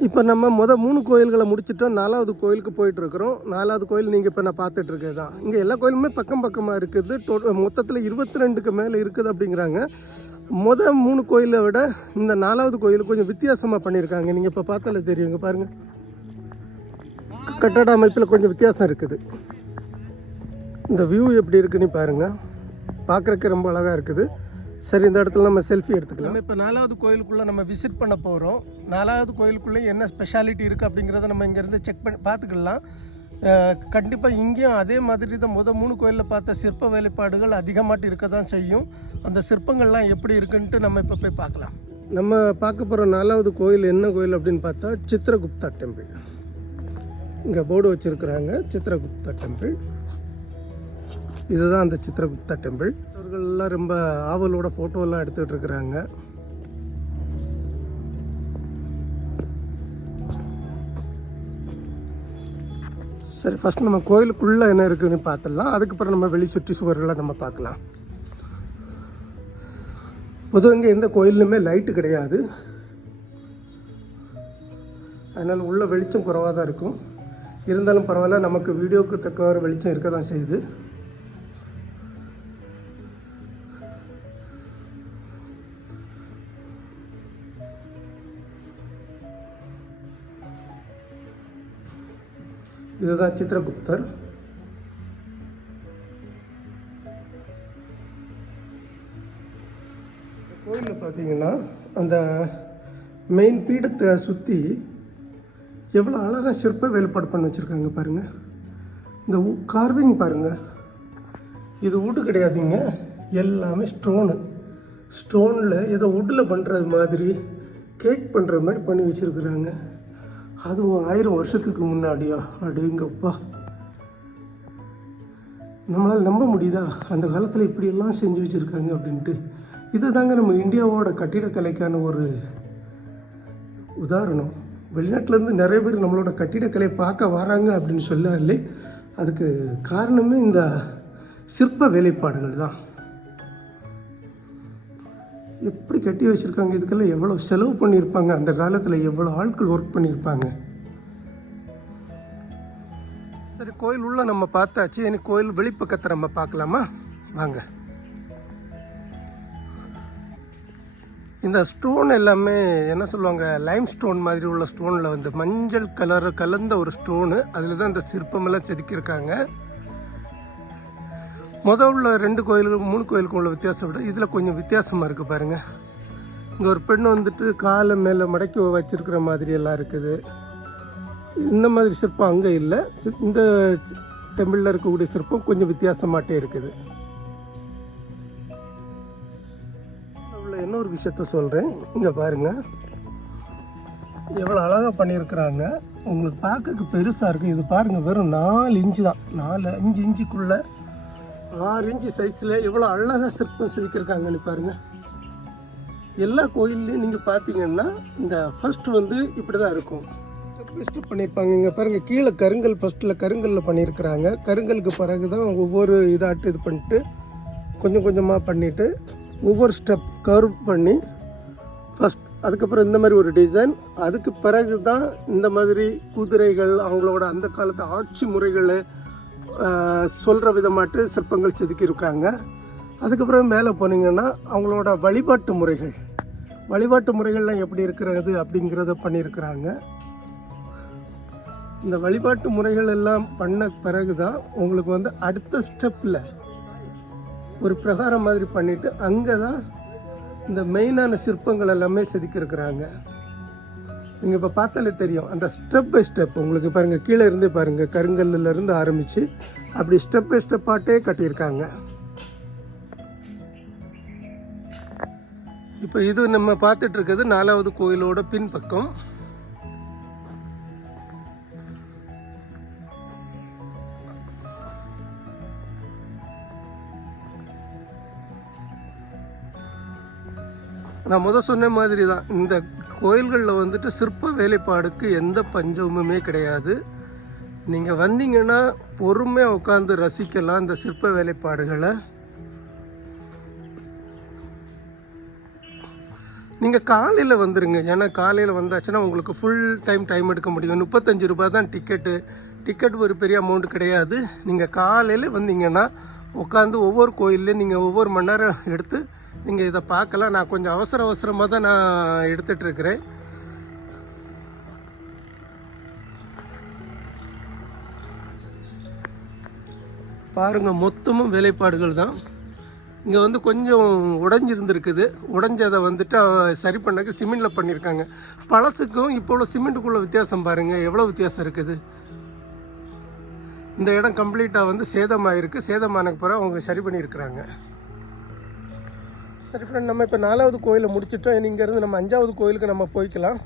இப்போ நம்ம மொதல் மூணு கோயில்களை முடிச்சிட்டோம். நாலாவது கோயிலுக்கு போயிட்டு இருக்கிறோம் நாலாவது கோயில் நீங்கள் இப்போ நான் பார்த்துட்டு தான். இங்கே எல்லா கோயிலுமே பக்கம் பக்கமாக இருக்குது. டோ- மொத்தத்தில் இருபத்தி ரெண்டுக்கு மேலே இருக்குது அப்படிங்கிறாங்க. மொதல் மூணு கோயிலை விட இந்த நாலாவது கோயில் கொஞ்சம் வித்தியாசமாக பண்ணியிருக்காங்க. நீங்கள் இப்போ பார்த்தாலே தெரியும் பாருங்கள் கட்டட அமைப்பில் கொஞ்சம் வித்தியாசம் இருக்குது. இந்த வியூ எப்படி இருக்குன்னு பாருங்கள் பார்க்குறக்கு ரொம்ப அழகாக இருக்குது. சரி இந்த இடத்துல நம்ம செல்ஃபி எடுத்துக்கலாம். நம்ம இப்போ நாலாவது கோயிலுக்குள்ளே நம்ம விசிட் பண்ண போகிறோம் நாலாவது கோயிலுக்குள்ளே என்ன ஸ்பெஷாலிட்டி இருக்குது அப்படிங்கிறத நம்ம இங்கேருந்து செக் பண்ணி பார்த்துக்கலாம். கண்டிப்பாக இங்கேயும் அதே மாதிரி தான் முத மூணு கோயிலில் பார்த்த சிற்ப வேலைப்பாடுகள் அதிகமாட்டு இருக்க தான் செய்யும். அந்த சிற்பங்கள்லாம் எப்படி இருக்குன்ட்டு நம்ம இப்போ போய் பார்க்கலாம். நம்ம பார்க்க போகிற நாலாவது கோயில் என்ன கோயில் அப்படின்னு பார்த்தா சித்திரகுப்தா டெம்பிள் இங்கே போர்டு வச்சுருக்குறாங்க சித்திரகுப்தா டெம்பிள் இதுதான் அந்த சித்திரகுப்தா டெம்பிள் அவர்கள்லாம் ரொம்ப ஆவலோட ஃபோட்டோலாம் எடுத்துகிட்டு இருக்கிறாங்க சரி ஃபர்ஸ்ட் நம்ம கோயிலுக்குள்ளே என்ன இருக்குன்னு பார்த்துடலாம். அதுக்கப்புறம் நம்ம வெளி சுற்றி சுவர்களை நம்ம பார்க்கலாம். பொதுவாக இங்கே எந்த கோயிலுமே லைட்டு கிடையாது. அதனால் உள்ள வெளிச்சம் குறைவாக தான் இருக்கும். இருந்தாலும் பரவாயில்ல நமக்கு வீடியோவுக்கு தக்கவாறு வெளிச்சம் இருக்க தான் செய்யுது. இதுதான் சித்திரகுப்தர் கோயிலில் பார்த்தீங்கன்னா அந்த மெயின் பீடத்தை சுற்றி எவ்வளோ அழகாக சிற்ப வேலைப்பாடு பண்ணி வச்சுருக்காங்க பாருங்கள் இந்த கார்விங் பாருங்கள் இது வுட்டு கிடையாதுங்க. எல்லாமே ஸ்டோனு ஸ்டோனில் ஏதோ வுட்டில் பண்ணுறது மாதிரி கேக் பண்ணுற மாதிரி பண்ணி வச்சுருக்குறாங்க. அதுவும் ஆயிரம் வருஷத்துக்கு முன்னாடியா? அப்படிங்கப்பா நம்மளால் நம்ப முடியுதா? அந்த காலத்தில் இப்படியெல்லாம் செஞ்சு வச்சுருக்காங்க அப்படின்ட்டு. இது தாங்க நம்ம இந்தியாவோட கட்டிடக்கலைக்கான ஒரு உதாரணம். வெளிநாட்டிலேருந்து நிறைய பேர் நம்மளோட கட்டிடக்கலை பார்க்க வராங்க அப்படின்னு சொல்லாலே அதுக்கு காரணமே இந்த சிற்ப வேலைப்பாடுகள் தான். எப்படி கட்டி வச்சுருக்காங்க? இதுக்கெல்லாம் எவ்வளோ செலவு பண்ணியிருப்பாங்க? அந்த காலத்தில் எவ்வளோ ஆட்கள் ஒர்க் பண்ணியிருப்பாங்க? சரி கோயில் உள்ள நம்ம பார்த்தாச்சு. எனக்கு கோயில் வெளிப்பக்கத்தை நம்ம பார்க்கலாமா? வாங்க. இந்த ஸ்டோன் எல்லாமே என்ன சொல்லுவாங்க? லைம் ஸ்டோன் மாதிரி உள்ள ஸ்டோனில் வந்து மஞ்சள் கலர் கலந்த ஒரு ஸ்டோனு அதில் தான் இந்த சிற்பமெல்லாம் செதுக்கியிருக்காங்க. முதல் உள்ள ரெண்டு கோயிலுக்கு மூணு கோயிலுக்கும் உள்ள வித்தியாசம் விட இதில் கொஞ்சம் வித்தியாசமாக இருக்குது பாருங்கள் இங்கே ஒரு பெண் வந்துட்டு காலை மேலே மடக்கி வச்சிருக்கிற மாதிரியெல்லாம் இருக்குது. இந்த மாதிரி சிற்பம் அங்கே இல்லை. இந்த டெம்பிளில் இருக்கக்கூடிய சிற்பம் கொஞ்சம் வித்தியாசமாட்டே இருக்குது. உள்ள இன்னொரு விஷயத்த சொல்கிறேன் இங்கே பாருங்கள் எவ்வளோ அழகாக பண்ணியிருக்கிறாங்க. உங்களுக்கு பார்க்க பெருசாக இருக்குது இது பாருங்கள் வெறும் நாலு இன்ச்சு தான். நாலு அஞ்சு இன்ச்சுக்குள்ளே ஆறு இன்ச்சு சைஸில் எவ்வளோ அழகாக சிற்பம் செதுக்கியிருக்காங்கன்னு பாருங்கள் எல்லா கோயில்லையும் நீங்கள் பார்த்தீங்கன்னா இந்த ஃபர்ஸ்ட் வந்து இப்படி தான் இருக்கும். ஸ்டெப் பண்ணியிருப்பாங்க இங்கே பாருங்கள் கீழே கருங்கல் ஃபஸ்ட்டில் கருங்கல்லில் பண்ணியிருக்கிறாங்க. கருங்கலுக்கு பிறகு தான் ஒவ்வொரு இதாட்டு இது பண்ணிட்டு கொஞ்சம் கொஞ்சமாக பண்ணிவிட்டு ஒவ்வொரு ஸ்டெப் கர்வ் பண்ணி ஃபஸ்ட் அதுக்கப்புறம் இந்த மாதிரி ஒரு டிசைன் அதுக்கு பிறகு தான் இந்த மாதிரி குதிரைகள் அவங்களோட அந்த காலத்து ஆட்சி முறைகளை சொல்கிற விதமாட்டு சிற்பங்கள் செதுக்கியிருக்காங்க. அதுக்கப்புறம் மேலே போனீங்கன்னா அவங்களோட வழிபாட்டு முறைகள். வழிபாட்டு முறைகள்லாம் எப்படி இருக்கிறது அப்படிங்கிறத பண்ணியிருக்கிறாங்க. இந்த வழிபாட்டு முறைகள் எல்லாம் பண்ண பிறகு தான் உங்களுக்கு வந்து அடுத்த ஸ்டெப்பில் ஒரு பிரகாரம் மாதிரி பண்ணிவிட்டு அங்கே தான் இந்த மெயினான சிற்பங்கள் எல்லாமே செதுக்கியிருக்கிறாங்க. நீங்கள் இப்போ பார்த்தாலே தெரியும். அந்த ஸ்டெப் பை ஸ்டெப் உங்களுக்கு பாருங்கள் கீழே இருந்தே பாருங்கள் கருங்கல்லுல இருந்து ஆரம்பித்து அப்படி ஸ்டெப் பை ஸ்டெப்பாட்டே கட்டியிருக்காங்க. இப்போ இது நம்ம பார்த்துட்டு இருக்கிறது நாலாவது கோயிலோட பின்பக்கம். நான் முதல் சொன்ன மாதிரி தான் இந்த கோயில்களில் வந்துட்டு சிற்ப வேலைப்பாடுக்கு எந்த பஞ்சமுமே கிடையாது. நீங்கள் வந்தீங்கன்னா பொறுமையாக உட்காந்து ரசிக்கலாம் இந்த சிற்ப வேலைப்பாடுகளை. நீங்கள் காலையில் வந்துடுங்க ஏன்னா காலையில் வந்தாச்சுன்னா உங்களுக்கு ஃபுல் டைம் டைம் எடுக்க முடியும். முப்பத்தஞ்சு ரூபாய் தான் டிக்கெட்டு டிக்கெட் ஒரு பெரிய அமௌண்ட் கிடையாது. நீங்கள் காலையில் வந்தீங்கன்னா உட்காந்து ஒவ்வொரு கோயில்லையும் நீங்கள் ஒவ்வொரு மணி நேரம் எடுத்து நீங்கள் இதை பார்க்கலாம். நான் கொஞ்சம் அவசர அவசரமாக தான் நான் எடுத்துகிட்டு இருக்கிறேன். பாருங்கள் மொத்தமும் வேலைப்பாடுகள் தான். இங்கே வந்து கொஞ்சம் உடைஞ்சிருந்துருக்குது. உடைஞ்சதை வந்துட்டு சரி பண்ணக்கு சிமெண்டில் பண்ணியிருக்காங்க பழசுக்கும் இப்போ உள்ள சிமெண்ட்டுக்குள்ள வித்தியாசம் பாருங்கள் எவ்வளோ வித்தியாசம் இருக்குது? இந்த இடம் கம்ப்ளீட்டாக வந்து சேதமாயிருக்கு. சேதமானக்கு பிறகு அவங்க சரி பண்ணியிருக்கிறாங்க. சரி ஃப்ரெண்ட் நம்ம இப்போ நாலாவது கோயிலை முடிச்சிட்டோம். இங்கேருந்து நம்ம அஞ்சாவது கோயிலுக்கு நம்ம போய்க்கலாம்.